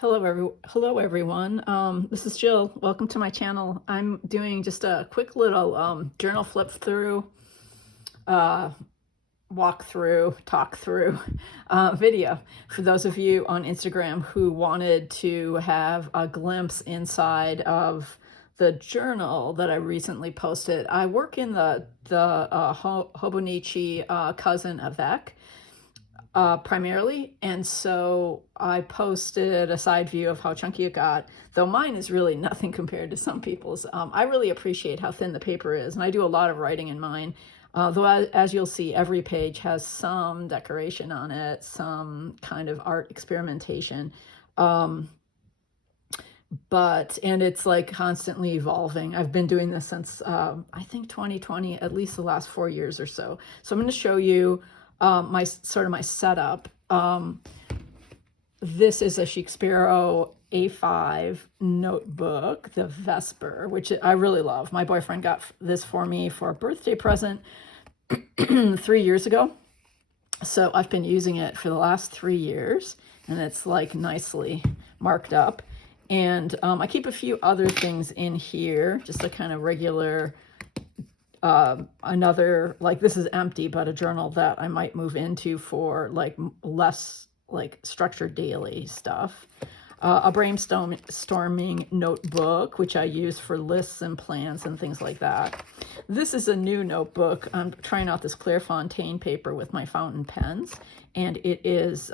Hello everyone. This is Jill. Welcome to my channel. I'm doing just a quick little journal flip through, walk through, talk through video for those of you on Instagram who wanted to have a glimpse inside of the journal that I recently posted. I work in the Hobonichi cousin avec. Primarily, and so I posted a side view of how chunky it got, though mine is really nothing compared to some people's. I really appreciate how thin the paper is, and I do a lot of writing in mine, though as you'll see, every page has some decoration on it, some kind of art experimentation, and it's like constantly evolving. I've been doing this since I think 2020, at least the last 4 years or so. So I'm going to show you my setup. This is a Shakespeare A5 notebook, the Vesper, which I really love. My boyfriend got this for me for a birthday present 3 years ago. So I've been using it for the last 3 years, and it's like nicely marked up. And I keep a few other things in here, just a kind of regular another, like, this is empty, but a journal that I might move into for like less like structured daily stuff. A brainstorming notebook, which I use for lists and plans and things like that. This is a new notebook. I'm trying out this Clairefontaine paper with my fountain pens, and it is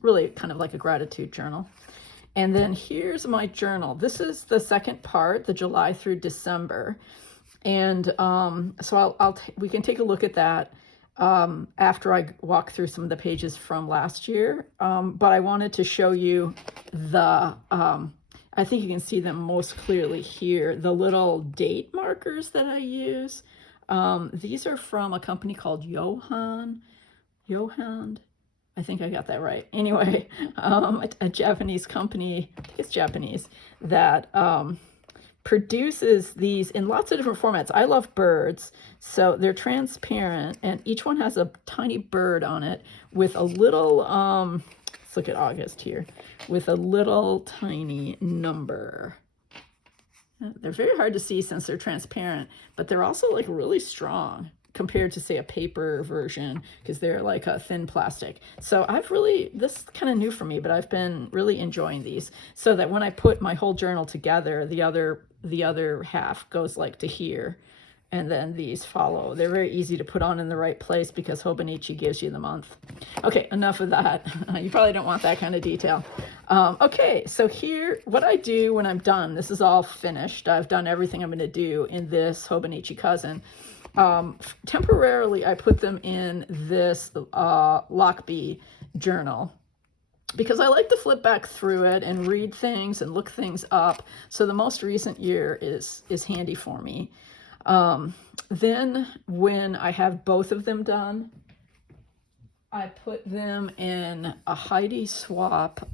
really kind of like a gratitude journal. And then here's my journal. This is the second part, the July through December. And so we can take a look at that after I walk through some of the pages from last year. But I wanted to show you the, I think you can see them most clearly here, the little date markers that I use. These are from a company called Johan. I think I got that right. Anyway, a Japanese company, I think it's Japanese, that produces these in lots of different formats. I love birds, so they're transparent, and each one has a tiny bird on it with a little, let's look at August here, with a little tiny number. They're very hard to see since they're transparent, but they're also like really strong compared to, say, a paper version, because they're like a thin plastic. So this is kind of new for me, but I've been really enjoying these, so that when I put my whole journal together, the other half goes like to here, and then these follow. They're very easy to put on in the right place because Hobonichi gives you the month. Okay, enough of that. You probably don't want that kind of detail. Okay, so here, what I do when I'm done, this is all finished. I've done everything I'm going to do in this Hobonichi cousin. Temporarily, I put them in this Lockbee journal because I like to flip back through it and read things and look things up. So the most recent year is handy for me. Then when I have both of them done, I put them in a Heidi Swap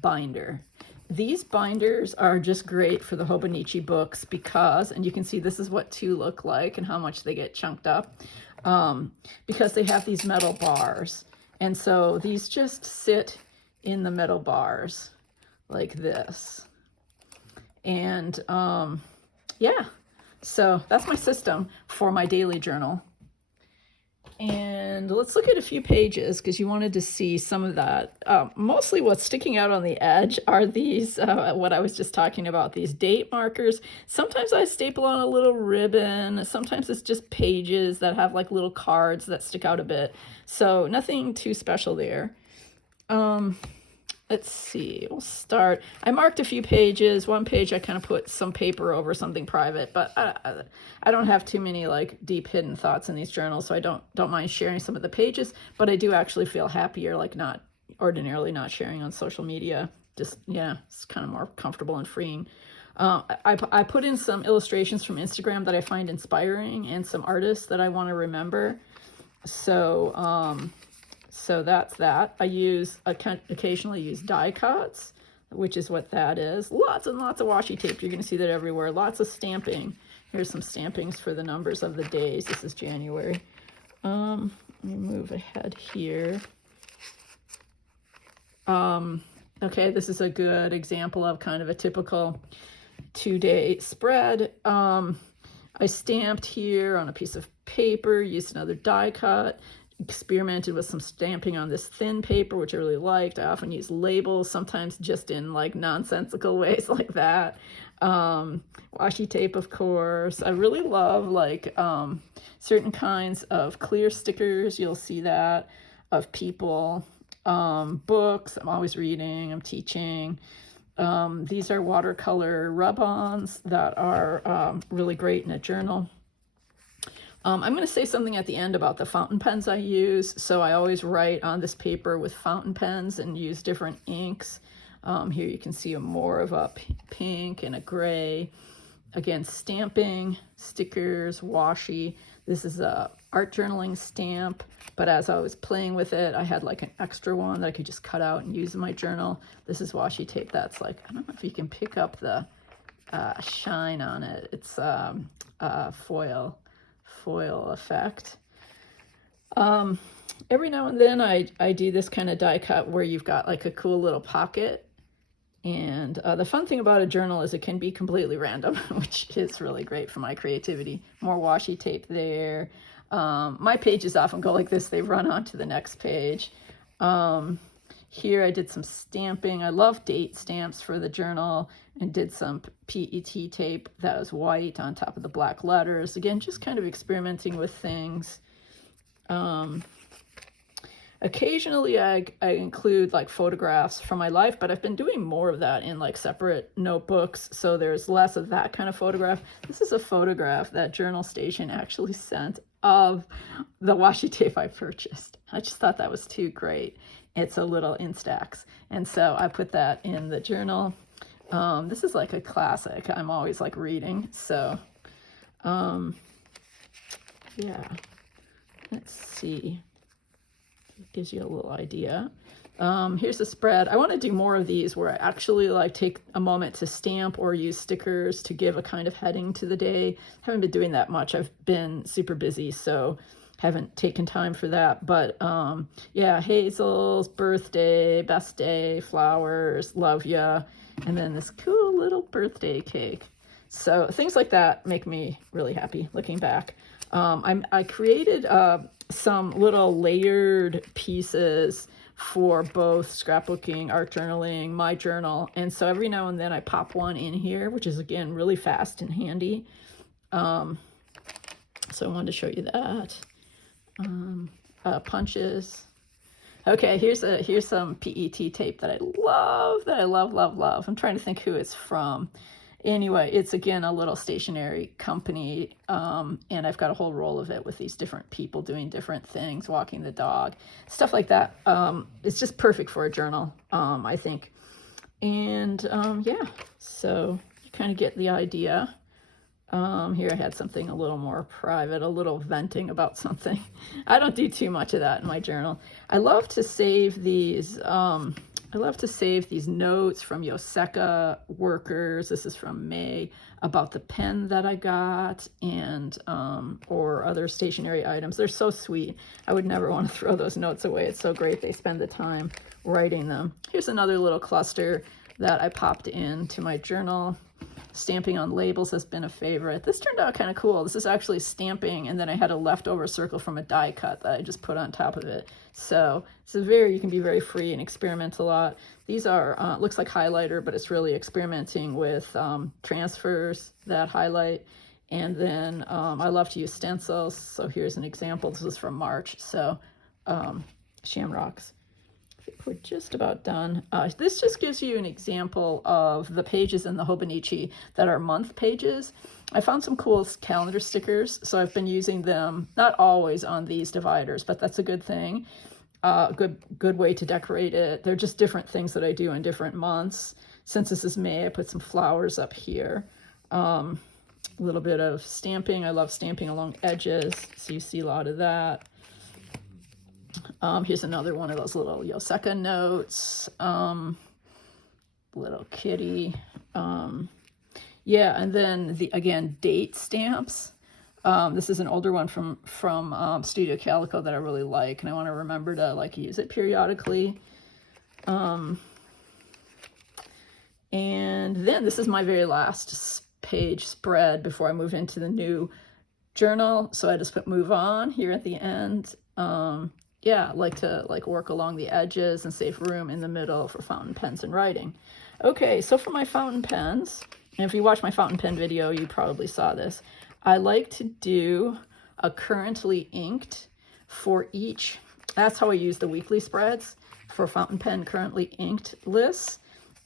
binder. These binders are just great for the Hobonichi books because, and you can see this is what 2 look like and how much they get chunked up, because they have these metal bars. And so these just sit in the metal bars like this. And yeah, so that's my system for my daily journal. And let's look at a few pages because you wanted to see some of that. Mostly what's sticking out on the edge are these, what I was just talking about, these date markers. Sometimes I staple on a little ribbon. Sometimes it's just pages that have like little cards that stick out a bit. So nothing too special there. Let's see, we'll start. I marked a few pages. One page I kind of put some paper over, something private, but I don't have too many like deep hidden thoughts in these journals, so I don't mind sharing some of the pages, but I do actually feel happier like not ordinarily not sharing on social media. Just, yeah, it's kind of more comfortable and freeing. I put in some illustrations from Instagram that I find inspiring and some artists that I want to remember. So that's that. I occasionally use die cuts, which is what that is. Lots and lots of washi tape. You're going to see that everywhere. Lots of stamping. Here's some stampings for the numbers of the days. This is January. Let me move ahead here. Okay, this is a good example of kind of a typical 2-day spread. I stamped here on a piece of paper, used another die cut, experimented with some stamping on this thin paper, which I really liked. I often use labels, sometimes just in like nonsensical ways like that. Washi tape, of course. I really love like certain kinds of clear stickers. You'll see that of people. Books, I'm always reading, I'm teaching. These are watercolor rub-ons that are really great in a journal. I'm going to say something at the end about the fountain pens I use. So I always write on this paper with fountain pens and use different inks. Here you can see more of a pink and a gray. Again, stamping, stickers, washi. This is a art journaling stamp, but as I was playing with it, I had like an extra one that I could just cut out and use in my journal. This is washi tape that's like, I don't know if you can pick up the shine on it. It's foil effect. Every now and then I do this kind of die cut where you've got like a cool little pocket. And the fun thing about a journal is it can be completely random, which is really great for my creativity. More washi tape there. My pages often go like this. They run on to the next page. Here I did some stamping. I love date stamps for the journal and did some PET tape that was white on top of the black letters. Again, just kind of experimenting with things. Occasionally I include like photographs from my life, but I've been doing more of that in like separate notebooks, so there's less of that kind of photograph. This is a photograph that Journal Station actually sent of the washi tape I purchased. I just thought that was too great. It's a little Instax, and so I put that in the journal. This is like a classic. I'm always like reading, so yeah, let's see. Gives you a little idea. Here's a spread. I want to do more of these where I actually like take a moment to stamp or use stickers to give a kind of heading to the day. Haven't been doing that much. I've been super busy, so haven't taken time for that. But yeah, Hazel's birthday, best day, flowers, love ya, and then this cool little birthday cake. So things like that make me really happy looking back. I created some little layered pieces for both scrapbooking, art journaling, my journal, and so every now and then I pop one in here, which is again really fast and handy. So I wanted to show you that. Punches. Okay, here's some PET tape that I love. I'm trying to think who it's from. Anyway, it's again a little stationery company, and I've got a whole roll of it with these different people doing different things, walking the dog, stuff like that. It's just perfect for a journal, I think. And yeah, so you kind of get the idea. Here I had something a little more private, a little venting about something. I don't do too much of that in my journal. I love to save these notes from Yoseka workers. This is from May, about the pen that I got, and or other stationery items. They're so sweet. I would never want to throw those notes away. It's so great they spend the time writing them. Here's another little cluster that I popped into my journal. Stamping on labels has been a favorite. This turned out kind of cool. This is actually stamping, and then I had a leftover circle from a die cut that I just put on top of it. So it's you can be very free and experiment a lot. These are, looks like highlighter, but it's really experimenting with transfers that highlight. And then I love to use stencils. So here's an example. This is from March. So shamrocks. We're just about done. This just gives you an example of the pages in the Hobonichi that are month pages. I found some cool calendar stickers, so I've been using them, not always on these dividers, but that's a good thing. Good way to decorate it. They're just different things that I do in different months. Since this is May, I put some flowers up here. A little bit of stamping. I love stamping along edges, so you see a lot of that. Here's another one of those little Yoseka notes. Little kitty. Yeah, and then again, date stamps. This is an older one from Studio Calico that I really like, and I want to remember to like use it periodically. And then this is my very last page spread before I move into the new journal. So I just put move on here at the end. Yeah, I like to work along the edges and save room in the middle for fountain pens and writing. Okay, so for my fountain pens, and if you watch my fountain pen video, you probably saw this. I like to do a currently inked for each. That's how I use the weekly spreads for fountain pen currently inked lists.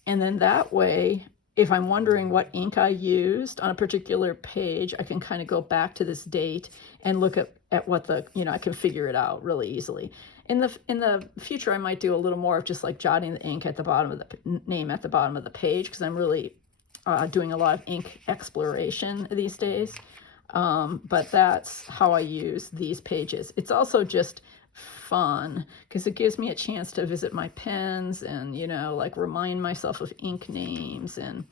And then that way, if I'm wondering what ink I used on a particular page, I can kind of go back to this date and look at what the, I can figure it out really easily. In the future, I might do a little more of just like jotting the ink at the bottom of the name at the bottom of the page, because I'm really doing a lot of ink exploration these days. But that's how I use these pages. It's also just fun because it gives me a chance to visit my pens and remind myself of ink names, and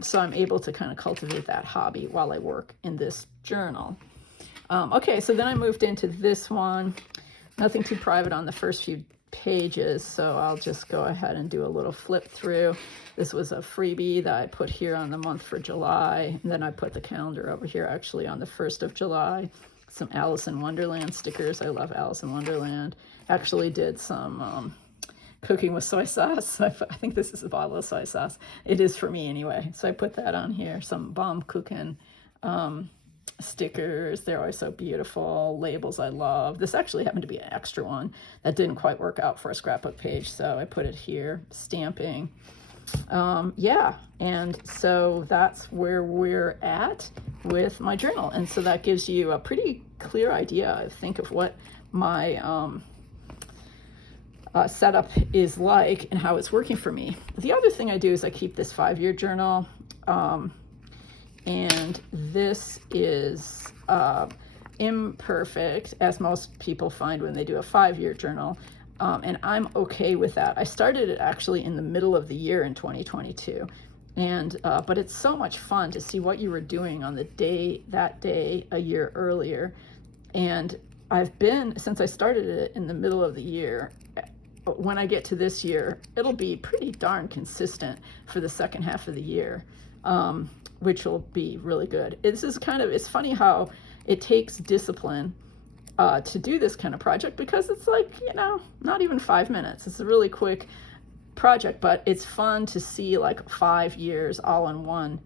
so I'm able to kind of cultivate that hobby while I work in this journal. Okay, so then I moved into this one. Nothing too private on the first few pages, so I'll just go ahead and do a little flip through. This was a freebie that I put here on the month for July, and then I put the calendar over here actually on the 1st of July. Some Alice in Wonderland stickers. I love Alice in Wonderland. Actually did some cooking with soy sauce. I think this is a bottle of soy sauce. It is for me anyway. So I put that on here. Some Baumkuchen stickers. They're always so beautiful. Labels I love. This actually happened to be an extra one that didn't quite work out for a scrapbook page, so I put it here. Stamping. Yeah, and so that's where we're at with my journal, and so that gives you a pretty clear idea, I think, of what my setup is like and how it's working for me. The other thing I do is I keep this 5-year journal, and this is imperfect, as most people find when they do a 5-year journal. And I'm okay with that. I started it actually in the middle of the year in 2022, and but it's so much fun to see what you were doing on that day a year earlier. And I've been, since I started it in the middle of the year, when I get to this year, it'll be pretty darn consistent for the second half of the year, which will be really good. It's funny how it takes discipline to do this kind of project, because it's like, not even 5 minutes. It's a really quick project, but it's fun to see like 5 years all in one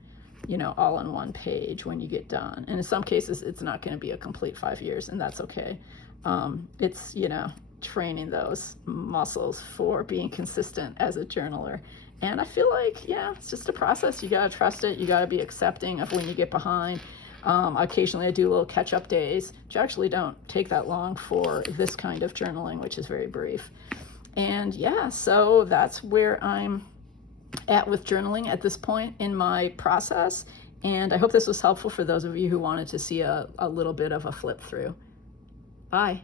page when you get done. And in some cases, it's not going to be a complete 5 years, and that's okay. It's, training those muscles for being consistent as a journaler. And I feel like, it's just a process. You got to trust it. You got to be accepting of when you get behind. Occasionally I do little catch-up days, which actually don't take that long for this kind of journaling, which is very brief. And so that's where I'm at with journaling at this point in my process. And I hope this was helpful for those of you who wanted to see a little bit of a flip through. Bye.